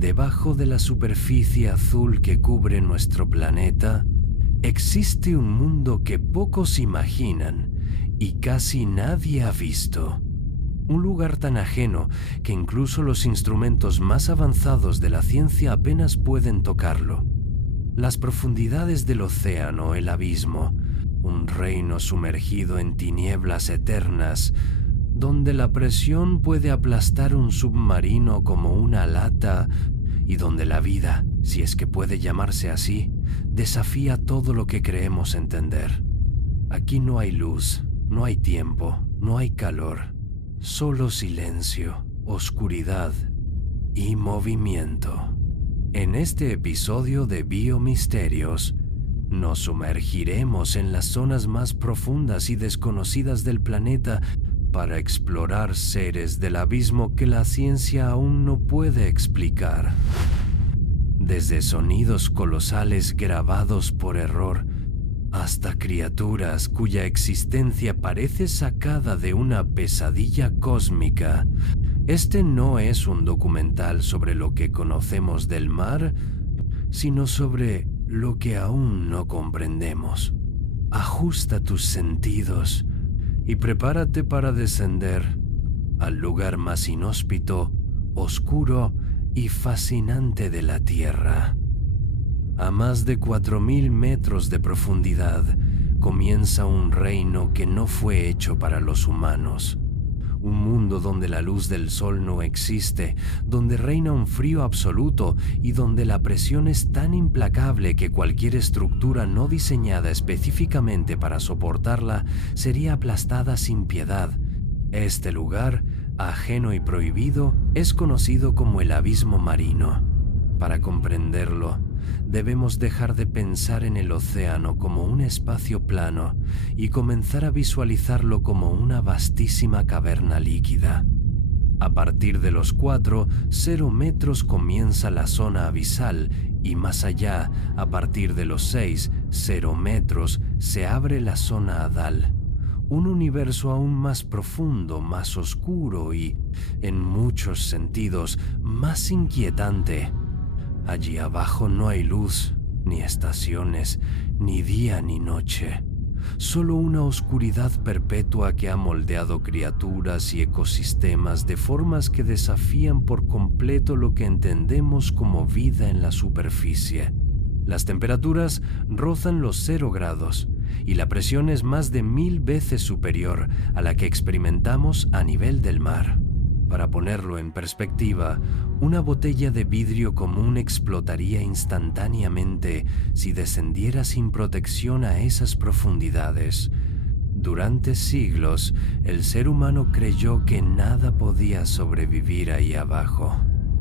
Debajo de la superficie azul que cubre nuestro planeta, existe un mundo que pocos imaginan y casi nadie ha visto. Un lugar tan ajeno que incluso los instrumentos más avanzados de la ciencia apenas pueden tocarlo. Las profundidades del océano, el abismo, un reino sumergido en tinieblas eternas, donde la presión puede aplastar un submarino como una lata y donde la vida, si es que puede llamarse así, desafía todo lo que creemos entender. Aquí no hay luz, no hay tiempo, no hay calor, solo silencio, oscuridad y movimiento. En este episodio de Biomisterios, nos sumergiremos en las zonas más profundas y desconocidas del planeta para explorar seres del abismo que la ciencia aún no puede explicar. Desde sonidos colosales grabados por error, hasta criaturas cuya existencia parece sacada de una pesadilla cósmica. Este no es un documental sobre lo que conocemos del mar, sino sobre lo que aún no comprendemos. Ajusta tus sentidos y prepárate para descender al lugar más inhóspito, oscuro y fascinante de la Tierra. A más de 4.000 metros de profundidad comienza un reino que no fue hecho para los humanos. Un mundo donde la luz del sol no existe, donde reina un frío absoluto y donde la presión es tan implacable que cualquier estructura no diseñada específicamente para soportarla sería aplastada sin piedad. Este lugar, ajeno y prohibido, es conocido como el abismo marino. Para comprenderlo, debemos dejar de pensar en el océano como un espacio plano y comenzar a visualizarlo como una vastísima caverna líquida. A partir de los 0 metros comienza la zona abisal y más allá, a partir de los 0 metros, se abre la zona hadal. Un universo aún más profundo, más oscuro y, en muchos sentidos, más inquietante. Allí abajo no hay luz, ni estaciones, ni día ni noche. Solo una oscuridad perpetua que ha moldeado criaturas y ecosistemas de formas que desafían por completo lo que entendemos como vida en la superficie. Las temperaturas rozan los 0 grados y la presión es más de 1000 veces superior a la que experimentamos a nivel del mar. Para ponerlo en perspectiva, una botella de vidrio común explotaría instantáneamente si descendiera sin protección a esas profundidades. Durante siglos, el ser humano creyó que nada podía sobrevivir ahí abajo.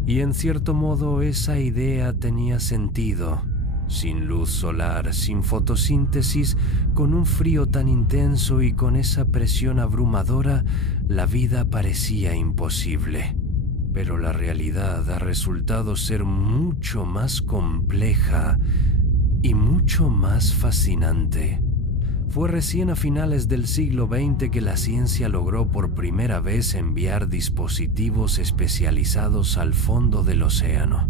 Y en cierto modo esa idea tenía sentido. Sin luz solar, sin fotosíntesis, con un frío tan intenso y con esa presión abrumadora, la vida parecía imposible. Pero la realidad ha resultado ser mucho más compleja y mucho más fascinante. Fue recién a finales del siglo XX que la ciencia logró por primera vez enviar dispositivos especializados al fondo del océano.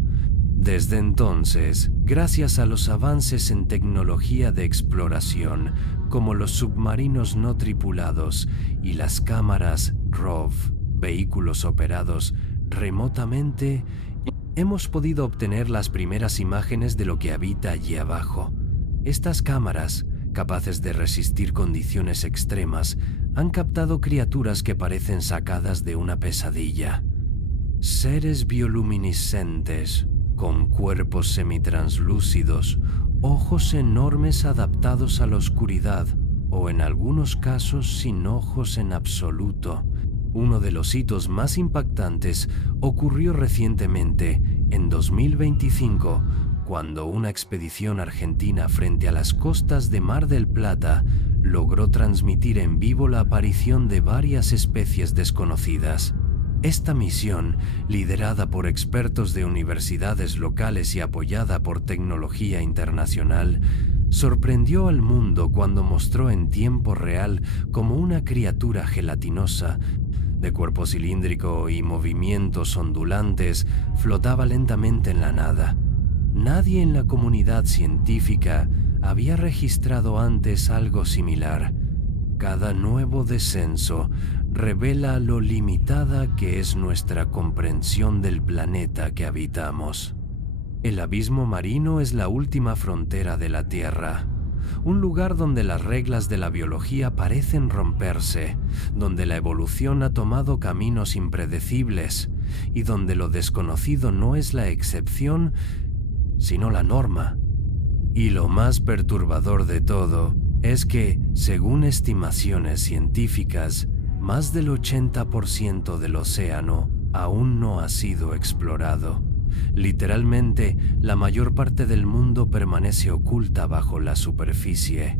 Desde entonces, gracias a los avances en tecnología de exploración, como los submarinos no tripulados y las cámaras ROV, vehículos operados remotamente, hemos podido obtener las primeras imágenes de lo que habita allí abajo. Estas cámaras, capaces de resistir condiciones extremas, han captado criaturas que parecen sacadas de una pesadilla. Seres bioluminiscentes, con cuerpos semitranslúcidos, ojos enormes adaptados a la oscuridad, o en algunos casos sin ojos en absoluto. Uno de los hitos más impactantes ocurrió recientemente, en 2025, cuando una expedición argentina frente a las costas de Mar del Plata logró transmitir en vivo la aparición de varias especies desconocidas. Esta misión, liderada por expertos de universidades locales y apoyada por tecnología internacional, sorprendió al mundo cuando mostró en tiempo real cómo una criatura gelatinosa, de cuerpo cilíndrico y movimientos ondulantes, flotaba lentamente en la nada. Nadie en la comunidad científica había registrado antes algo similar. Cada nuevo descenso revela lo limitada que es nuestra comprensión del planeta que habitamos. El abismo marino es la última frontera de la Tierra, un lugar donde las reglas de la biología parecen romperse, donde la evolución ha tomado caminos impredecibles y donde lo desconocido no es la excepción, sino la norma. Y lo más perturbador de todo es que, según estimaciones científicas, más del 80% del océano aún no ha sido explorado. Literalmente, la mayor parte del mundo permanece oculta bajo la superficie.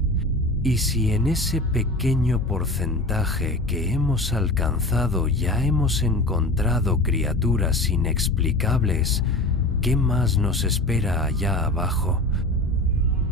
Y si en ese pequeño porcentaje que hemos alcanzado ya hemos encontrado criaturas inexplicables, ¿qué más nos espera allá abajo?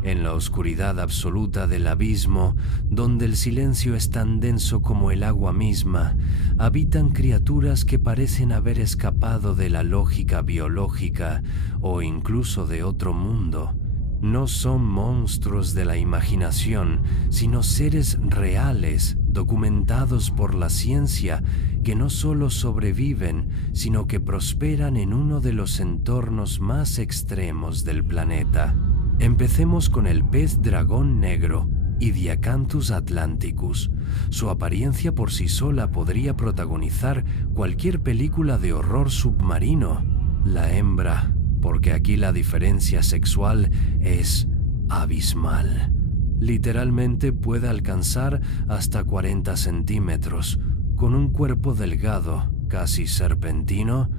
En la oscuridad absoluta del abismo, donde el silencio es tan denso como el agua misma, habitan criaturas que parecen haber escapado de la lógica biológica o incluso de otro mundo. No son monstruos de la imaginación, sino seres reales, documentados por la ciencia, que no solo sobreviven, sino que prosperan en uno de los entornos más extremos del planeta. Empecemos con el pez dragón negro, Ediacanthus atlanticus. Su apariencia por sí sola podría protagonizar cualquier película de horror submarino. La hembra, porque aquí la diferencia sexual es abismal. Literalmente puede alcanzar hasta 40 centímetros, con un cuerpo delgado, casi serpentino,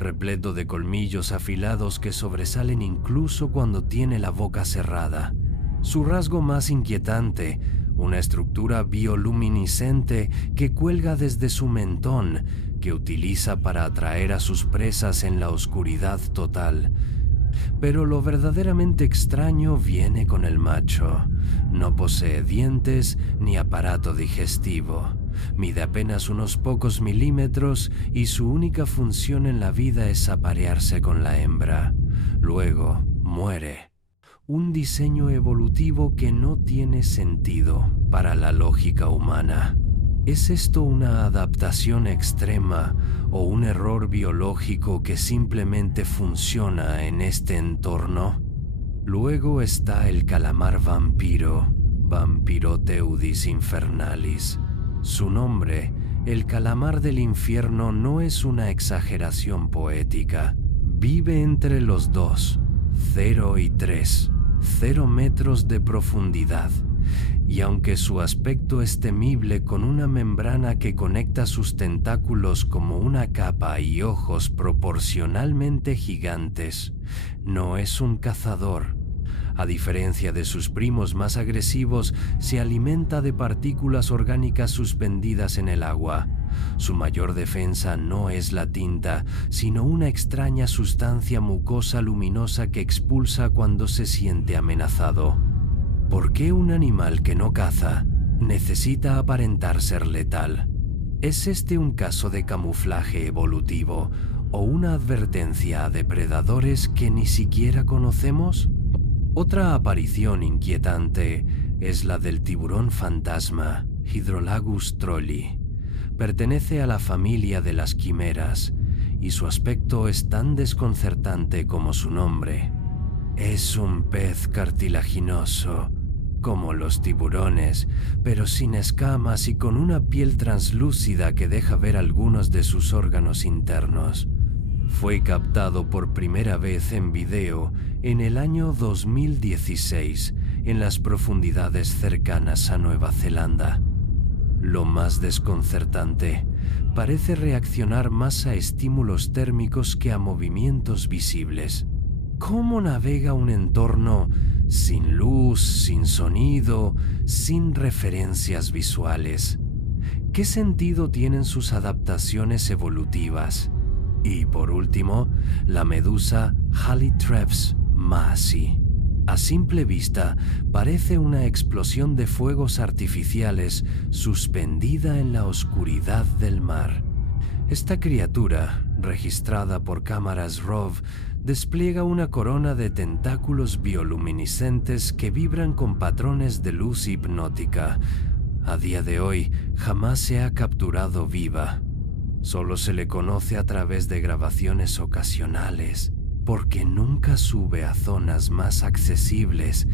repleto de colmillos afilados que sobresalen incluso cuando tiene la boca cerrada. Su rasgo más inquietante, una estructura bioluminiscente que cuelga desde su mentón, que utiliza para atraer a sus presas en la oscuridad total. Pero lo verdaderamente extraño viene con el macho. No posee dientes ni aparato digestivo. Mide apenas unos pocos milímetros y su única función en la vida es aparearse con la hembra. Luego muere. Un diseño evolutivo que no tiene sentido para la lógica humana. ¿Es esto una adaptación extrema o un error biológico que simplemente funciona en este entorno? Luego está el calamar vampiro, Vampiroteudis infernalis. Su nombre, el calamar del infierno, no es una exageración poética. Vive entre los 2, 0 y 3, 0 metros de profundidad. Y aunque su aspecto es temible, con una membrana que conecta sus tentáculos como una capa y ojos proporcionalmente gigantes, no es un cazador. A diferencia de sus primos más agresivos, se alimenta de partículas orgánicas suspendidas en el agua. Su mayor defensa no es la tinta, sino una extraña sustancia mucosa luminosa que expulsa cuando se siente amenazado. ¿Por qué un animal que no caza necesita aparentar ser letal? ¿Es este un caso de camuflaje evolutivo o una advertencia a depredadores que ni siquiera conocemos? Otra aparición inquietante es la del tiburón fantasma, Hydrolagus trolli. Pertenece a la familia de las quimeras y su aspecto es tan desconcertante como su nombre. Es un pez cartilaginoso, como los tiburones, pero sin escamas y con una piel translúcida que deja ver algunos de sus órganos internos. Fue captado por primera vez en video en el año 2016 en las profundidades cercanas a Nueva Zelanda. Lo más desconcertante, parece reaccionar más a estímulos térmicos que a movimientos visibles. ¿Cómo navega un entorno sin luz, sin sonido, sin referencias visuales? ¿Qué sentido tienen sus adaptaciones evolutivas? Y por último, la medusa Halitraps maasi. A simple vista, parece una explosión de fuegos artificiales suspendida en la oscuridad del mar. Esta criatura, registrada por cámaras ROV, despliega una corona de tentáculos bioluminiscentes que vibran con patrones de luz hipnótica. A día de hoy, jamás se ha capturado viva. Solo se le conoce a través de grabaciones ocasionales, porque nunca sube a zonas más accesibles.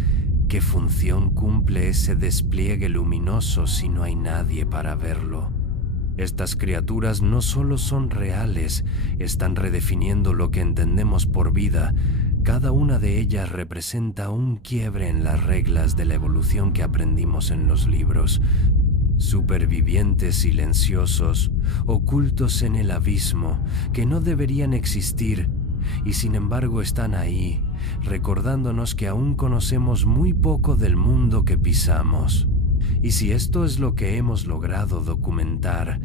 ¿Qué función cumple ese despliegue luminoso si no hay nadie para verlo? Estas criaturas no solo son reales, están redefiniendo lo que entendemos por vida. Cada una de ellas representa un quiebre en las reglas de la evolución que aprendimos en los libros. Supervivientes silenciosos, ocultos en el abismo, que no deberían existir, y sin embargo están ahí, recordándonos que aún conocemos muy poco del mundo que pisamos. Y si esto es lo que hemos logrado documentar,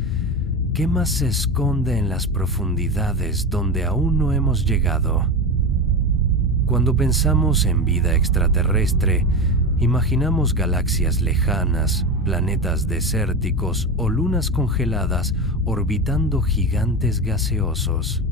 ¿qué más se esconde en las profundidades donde aún no hemos llegado? Cuando pensamos en vida extraterrestre, imaginamos galaxias lejanas, planetas desérticos o lunas congeladas orbitando gigantes gaseosos.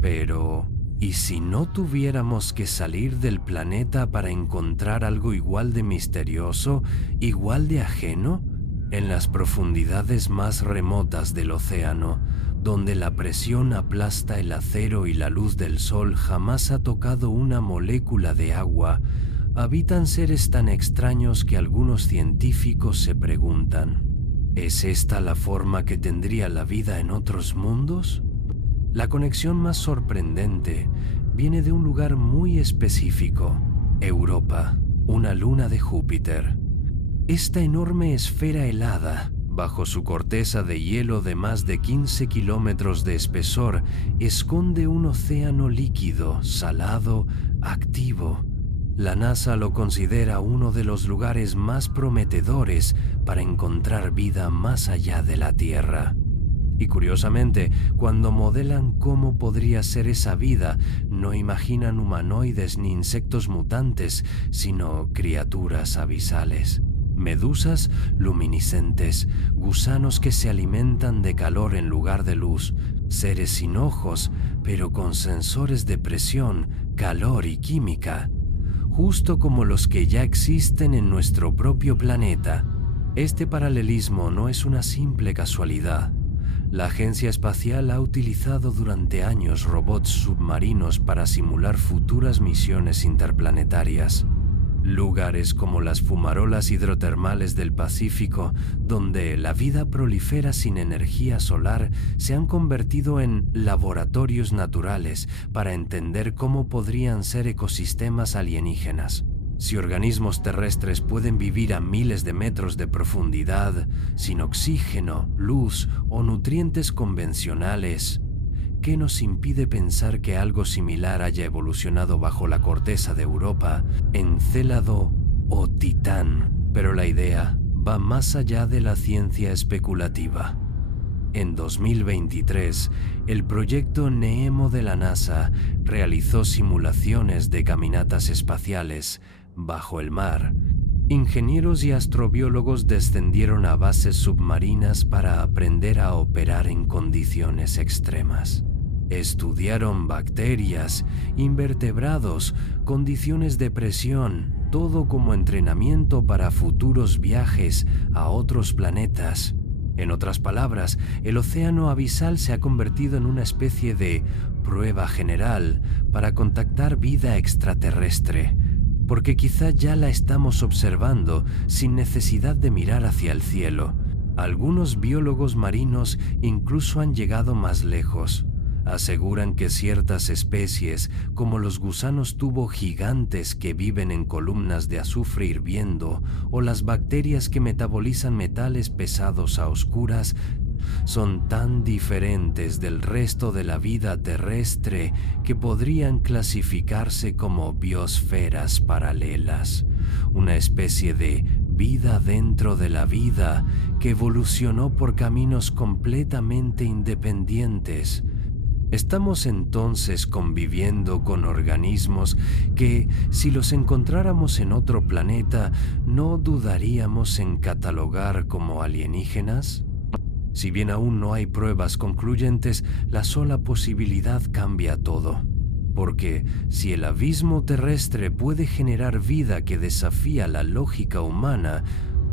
Pero, ¿y si no tuviéramos que salir del planeta para encontrar algo igual de misterioso, igual de ajeno? En las profundidades más remotas del océano, donde la presión aplasta el acero y la luz del sol jamás ha tocado una molécula de agua, habitan seres tan extraños que algunos científicos se preguntan: ¿es esta la forma que tendría la vida en otros mundos? La conexión más sorprendente viene de un lugar muy específico: Europa, una luna de Júpiter. Esta enorme esfera helada, bajo su corteza de hielo de más de 15 kilómetros de espesor, esconde un océano líquido, salado, activo. La NASA lo considera uno de los lugares más prometedores para encontrar vida más allá de la Tierra. Y curiosamente, cuando modelan cómo podría ser esa vida, no imaginan humanoides ni insectos mutantes, sino criaturas abisales. Medusas luminiscentes, gusanos que se alimentan de calor en lugar de luz, seres sin ojos, pero con sensores de presión, calor y química, justo como los que ya existen en nuestro propio planeta. Este paralelismo no es una simple casualidad. La agencia espacial ha utilizado durante años robots submarinos para simular futuras misiones interplanetarias. Lugares como las fumarolas hidrotermales del Pacífico, donde la vida prolifera sin energía solar, se han convertido en laboratorios naturales para entender cómo podrían ser ecosistemas alienígenas. Si organismos terrestres pueden vivir a miles de metros de profundidad, sin oxígeno, luz o nutrientes convencionales, ¿qué nos impide pensar que algo similar haya evolucionado bajo la corteza de Europa, Encélado o Titán? Pero la idea va más allá de la ciencia especulativa. En 2023, el proyecto NEEMO de la NASA realizó simulaciones de caminatas espaciales bajo el mar. Ingenieros y astrobiólogos descendieron a bases submarinas para aprender a operar en condiciones extremas. Estudiaron bacterias, invertebrados, condiciones de presión, todo como entrenamiento para futuros viajes a otros planetas. En otras palabras, el océano abisal se ha convertido en una especie de prueba general para contactar vida extraterrestre, porque quizá ya la estamos observando sin necesidad de mirar hacia el cielo. Algunos biólogos marinos incluso han llegado más lejos. Aseguran que ciertas especies, como los gusanos tubo gigantes que viven en columnas de azufre hirviendo, o las bacterias que metabolizan metales pesados a oscuras, son tan diferentes del resto de la vida terrestre que podrían clasificarse como biosferas paralelas, una especie de vida dentro de la vida que evolucionó por caminos completamente independientes. Estamos entonces conviviendo con organismos que, si los encontráramos en otro planeta, ¿no dudaríamos en catalogar como alienígenas? Si bien aún no hay pruebas concluyentes, la sola posibilidad cambia todo. Porque si el abismo terrestre puede generar vida que desafía la lógica humana,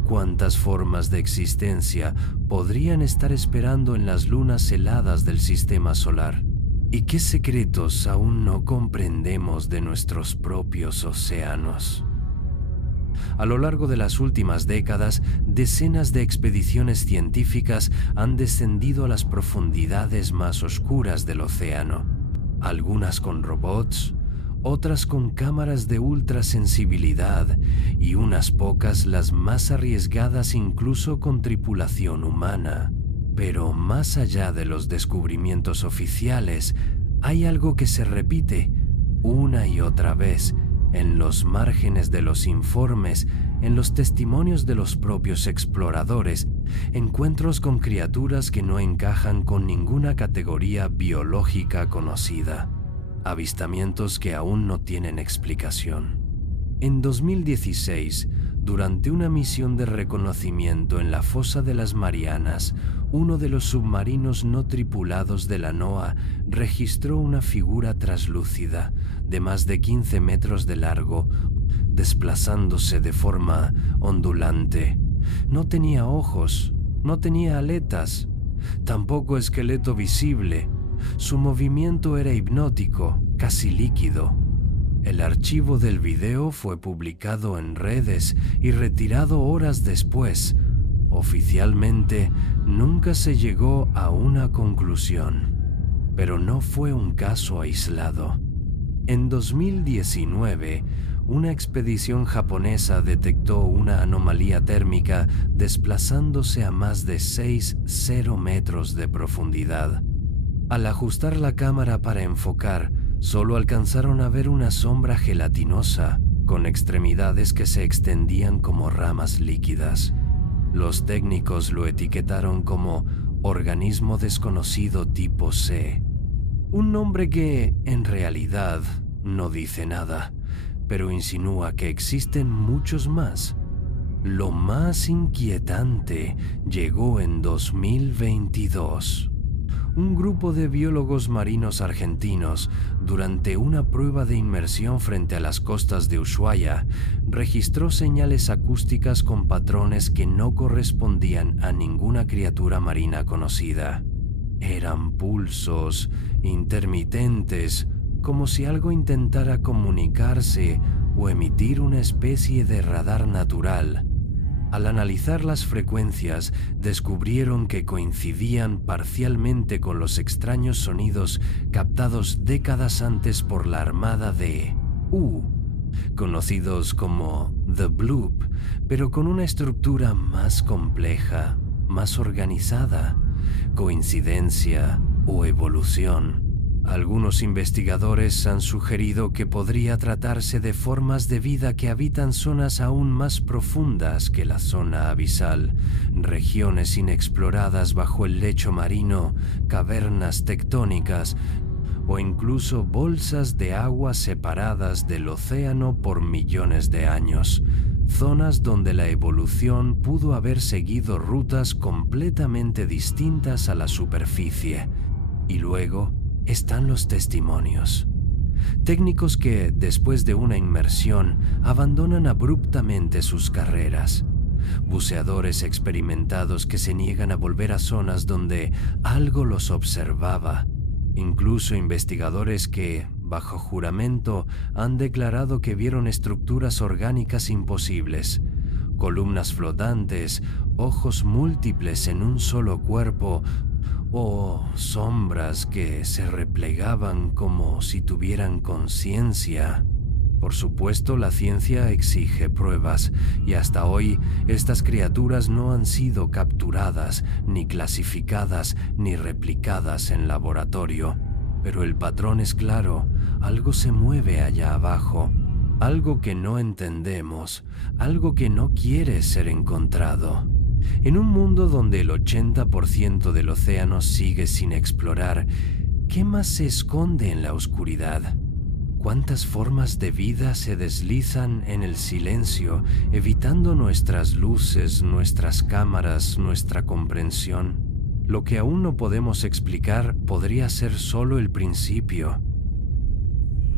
¿cuántas formas de existencia podrían estar esperando en las lunas heladas del sistema solar? ¿Y qué secretos aún no comprendemos de nuestros propios océanos? A lo largo de las últimas décadas, decenas de expediciones científicas han descendido a las profundidades más oscuras del océano, algunas con robots, otras con cámaras de ultrasensibilidad y unas pocas, las más arriesgadas, incluso con tripulación humana. Pero más allá de los descubrimientos oficiales, hay algo que se repite una y otra vez en los márgenes de los informes, en los testimonios de los propios exploradores, encuentros con criaturas que no encajan con ninguna categoría biológica conocida, avistamientos que aún no tienen explicación. En 2016, durante una misión de reconocimiento en la fosa de las Marianas, uno de los submarinos no tripulados de la NOAA registró una figura traslúcida de más de 15 metros de largo, desplazándose de forma ondulante. No tenía ojos, no tenía aletas, tampoco esqueleto visible. Su movimiento era hipnótico, casi líquido. El archivo del video fue publicado en redes y retirado horas después. Oficialmente, nunca se llegó a una conclusión, pero no fue un caso aislado. En 2019, una expedición japonesa detectó una anomalía térmica desplazándose a más de 6,0 metros de profundidad. Al ajustar la cámara para enfocar, solo alcanzaron a ver una sombra gelatinosa, con extremidades que se extendían como ramas líquidas. Los técnicos lo etiquetaron como organismo desconocido tipo C, un nombre que, en realidad, no dice nada, pero insinúa que existen muchos más. Lo más inquietante llegó en 2022. Un grupo de biólogos marinos argentinos, durante una prueba de inmersión frente a las costas de Ushuaia, registró señales acústicas con patrones que no correspondían a ninguna criatura marina conocida. Eran pulsos intermitentes, como si algo intentara comunicarse o emitir una especie de radar natural. Al analizar las frecuencias, descubrieron que coincidían parcialmente con los extraños sonidos captados décadas antes por la Armada de U, conocidos como The Bloop, pero con una estructura más compleja, más organizada, coincidencia o evolución. Algunos investigadores han sugerido que podría tratarse de formas de vida que habitan zonas aún más profundas que la zona abisal, regiones inexploradas bajo el lecho marino, cavernas tectónicas o incluso bolsas de agua separadas del océano por millones de años, zonas donde la evolución pudo haber seguido rutas completamente distintas a la superficie. Y luego están los testimonios. Técnicos que, después de una inmersión, abandonan abruptamente sus carreras. Buceadores experimentados que se niegan a volver a zonas donde algo los observaba. Incluso investigadores que, bajo juramento, han declarado que vieron estructuras orgánicas imposibles, columnas flotantes, ojos múltiples en un solo cuerpo, o sombras que se replegaban como si tuvieran conciencia. Por supuesto, la ciencia exige pruebas, y hasta hoy estas criaturas no han sido capturadas, ni clasificadas, ni replicadas en laboratorio. Pero el patrón es claro, algo se mueve allá abajo, algo que no entendemos, algo que no quiere ser encontrado. En un mundo donde el 80% del océano sigue sin explorar, ¿Qué más se esconde en la oscuridad? ¿Cuántas formas de vida se deslizan en el silencio, evitando nuestras luces, nuestras cámaras, nuestra comprensión? Lo que aún no podemos explicar podría ser solo el principio.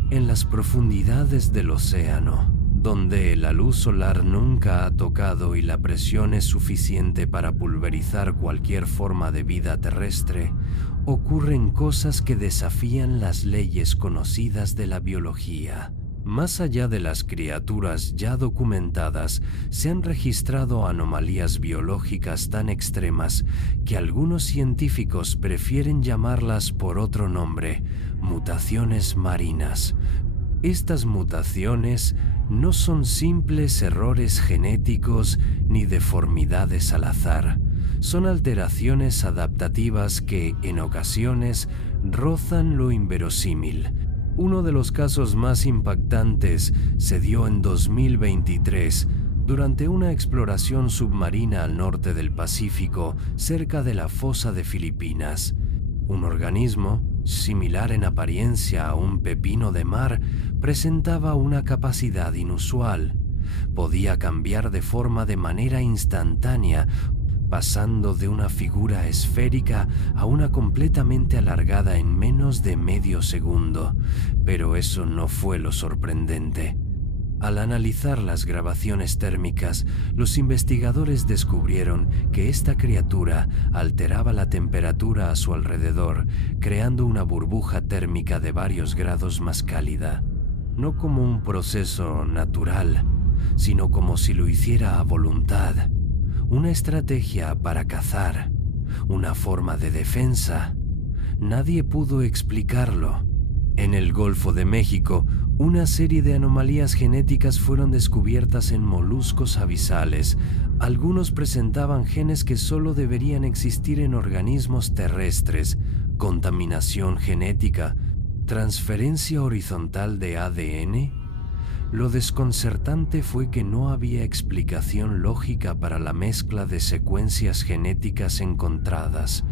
En las profundidades del océano, donde la luz solar nunca ha tocado y la presión es suficiente para pulverizar cualquier forma de vida terrestre, ocurren cosas que desafían las leyes conocidas de la biología. Más allá de las criaturas ya documentadas, se han registrado anomalías biológicas tan extremas que algunos científicos prefieren llamarlas por otro nombre: mutaciones marinas. Estas mutaciones no son simples errores genéticos ni deformidades al azar. Son alteraciones adaptativas que, en ocasiones, rozan lo inverosímil. Uno de los casos más impactantes se dio en 2023, durante una exploración submarina al norte del Pacífico, cerca de la fosa de Filipinas. Un organismo, similar en apariencia a un pepino de mar, presentaba una capacidad inusual. Podía cambiar de forma de manera instantánea, pasando de una figura esférica a una completamente alargada en menos de medio segundo. Pero eso no fue lo sorprendente. Al analizar las grabaciones térmicas, los investigadores descubrieron que esta criatura alteraba la temperatura a su alrededor, creando una burbuja térmica de varios grados más cálida. No como un proceso natural, sino como si lo hiciera a voluntad. Una estrategia para cazar, una forma de defensa. Nadie pudo explicarlo. En el Golfo de México, una serie de anomalías genéticas fueron descubiertas en moluscos abisales. Algunos presentaban genes que solo deberían existir en organismos terrestres: contaminación genética, transferencia horizontal de ADN. Lo desconcertante fue que no había explicación lógica para la mezcla de secuencias genéticas encontradas.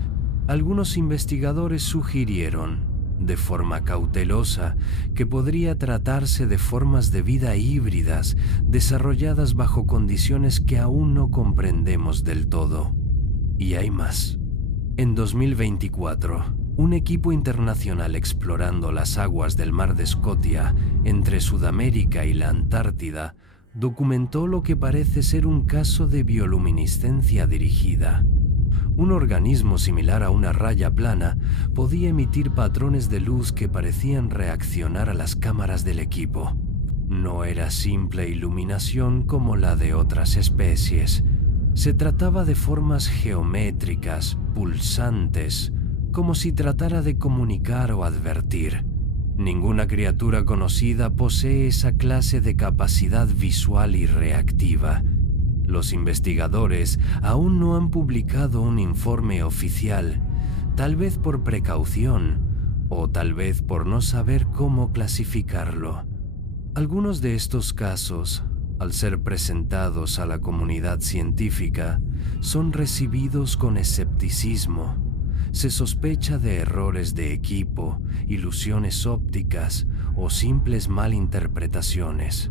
Algunos investigadores sugirieron, de forma cautelosa, que podría tratarse de formas de vida híbridas desarrolladas bajo condiciones que aún no comprendemos del todo. Y hay más. En 2024, un equipo internacional explorando las aguas del Mar de Escocia, entre Sudamérica y la Antártida, documentó lo que parece ser un caso de bioluminiscencia dirigida. Un organismo similar a una raya plana podía emitir patrones de luz que parecían reaccionar a las cámaras del equipo. No era simple iluminación como la de otras especies. Se trataba de formas geométricas, pulsantes, como si tratara de comunicar o advertir. Ninguna criatura conocida posee esa clase de capacidad visual y reactiva. Los investigadores aún no han publicado un informe oficial, tal vez por precaución o tal vez por no saber cómo clasificarlo. Algunos de estos casos, al ser presentados a la comunidad científica, son recibidos con escepticismo. Se sospecha de errores de equipo, ilusiones ópticas o simples malinterpretaciones.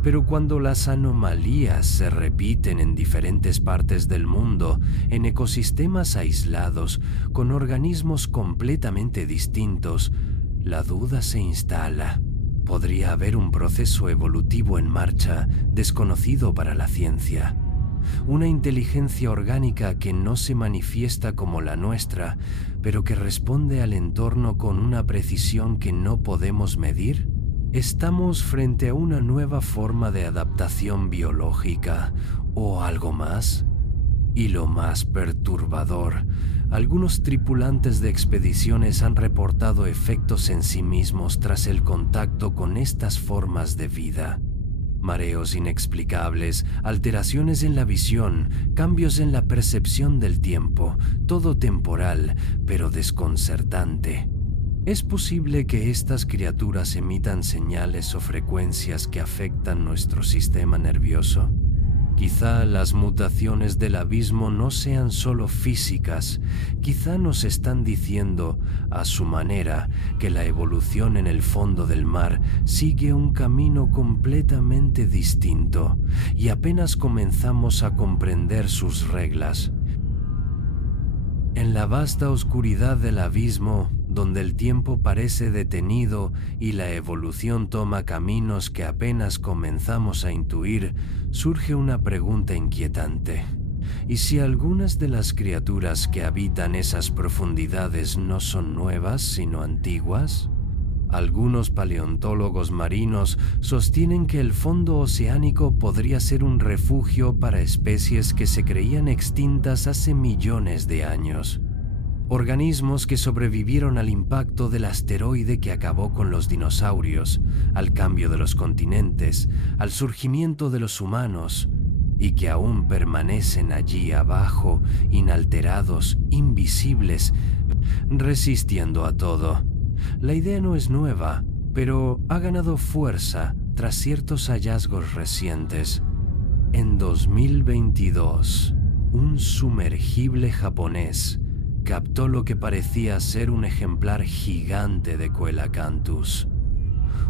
Pero cuando las anomalías se repiten en diferentes partes del mundo, en ecosistemas aislados, con organismos completamente distintos, la duda se instala. Podría haber un proceso evolutivo en marcha desconocido para la ciencia. Una inteligencia orgánica que no se manifiesta como la nuestra, pero que responde al entorno con una precisión que no podemos medir. ¿Estamos frente a una nueva forma de adaptación biológica o algo más? Y lo más perturbador, algunos tripulantes de expediciones han reportado efectos en sí mismos tras el contacto con estas formas de vida. Mareos inexplicables, alteraciones en la visión, cambios en la percepción del tiempo, todo temporal, pero desconcertante. ¿Es posible que estas criaturas emitan señales o frecuencias que afectan nuestro sistema nervioso? Quizá las mutaciones del abismo no sean solo físicas, quizá nos están diciendo, a su manera, que la evolución en el fondo del mar sigue un camino completamente distinto y apenas comenzamos a comprender sus reglas. En la vasta oscuridad del abismo, donde el tiempo parece detenido y la evolución toma caminos que apenas comenzamos a intuir, surge una pregunta inquietante. ¿Y si algunas de las criaturas que habitan esas profundidades no son nuevas, sino antiguas? Algunos paleontólogos marinos sostienen que el fondo oceánico podría ser un refugio para especies que se creían extintas hace millones de años. Organismos que sobrevivieron al impacto del asteroide que acabó con los dinosaurios, al cambio de los continentes, al surgimiento de los humanos, y que aún permanecen allí abajo, inalterados, invisibles, resistiendo a todo. La idea no es nueva, pero ha ganado fuerza tras ciertos hallazgos recientes. En 2022, un sumergible japonés captó lo que parecía ser un ejemplar gigante de Coelacanthus,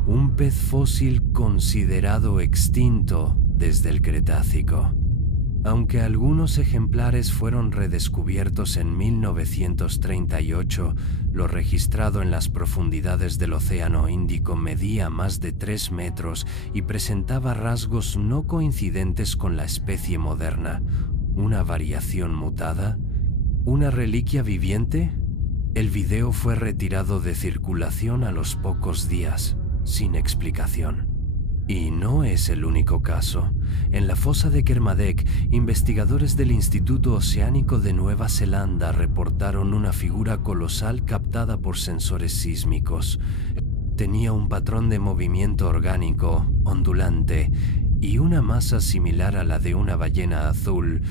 un pez fósil considerado extinto desde el Cretácico. Aunque algunos ejemplares fueron redescubiertos en 1938, lo registrado en las profundidades del Océano Índico medía más de 3 metros y presentaba rasgos no coincidentes con la especie moderna. ¿Una variación mutada? ¿Una reliquia viviente? El video fue retirado de circulación a los pocos días, sin explicación. Y no es el único caso. En la fosa de Kermadec, investigadores del Instituto Oceánico de Nueva Zelanda reportaron una figura colosal captada por sensores sísmicos. Tenía un patrón de movimiento orgánico, ondulante, y una masa similar a la de una ballena azul,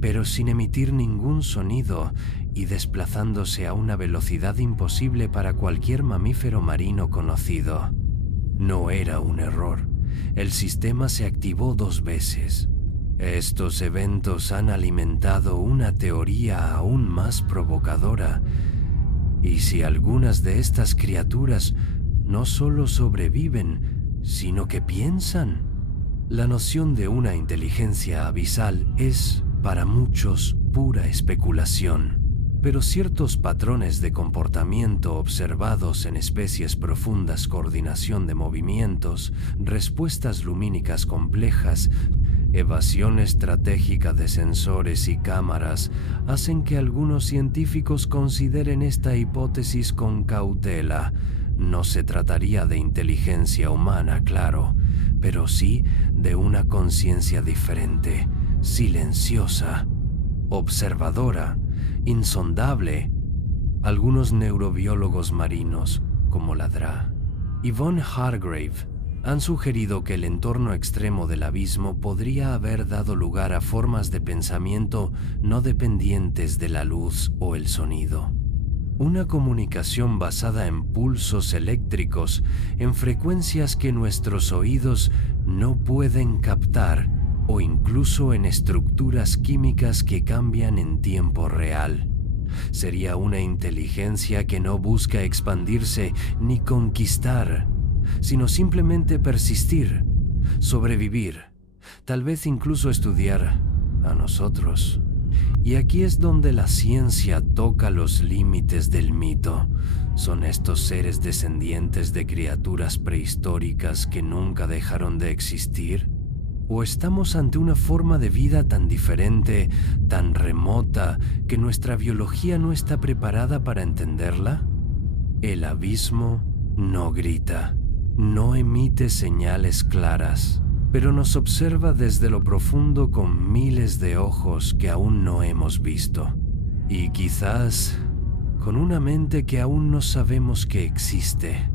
pero sin emitir ningún sonido y desplazándose a una velocidad imposible para cualquier mamífero marino conocido. No era un error. El sistema se activó 2 veces. Estos eventos han alimentado una teoría aún más provocadora. ¿Y si algunas de estas criaturas no solo sobreviven, sino que piensan? La noción de una inteligencia abisal es, para muchos, pura especulación. Pero ciertos patrones de comportamiento observados en especies profundas, coordinación de movimientos, respuestas lumínicas complejas, evasión estratégica de sensores y cámaras, hacen que algunos científicos consideren esta hipótesis con cautela. No se trataría de inteligencia humana, claro, pero sí de una conciencia diferente, silenciosa, observadora, insondable. Algunos neurobiólogos marinos, como la Dra. Yvonne Hargrave, han sugerido que el entorno extremo del abismo podría haber dado lugar a formas de pensamiento no dependientes de la luz o el sonido. Una comunicación basada en pulsos eléctricos, en frecuencias que nuestros oídos no pueden captar, o incluso en estructuras químicas que cambian en tiempo real. Sería una inteligencia que no busca expandirse ni conquistar, sino simplemente persistir, sobrevivir, tal vez incluso estudiar a nosotros. Y aquí es donde la ciencia toca los límites del mito. ¿Son estos seres descendientes de criaturas prehistóricas que nunca dejaron de existir? ¿O estamos ante una forma de vida tan diferente, tan remota, que nuestra biología no está preparada para entenderla? El abismo no grita, no emite señales claras, pero nos observa desde lo profundo con miles de ojos que aún no hemos visto. Y quizás con una mente que aún no sabemos que existe.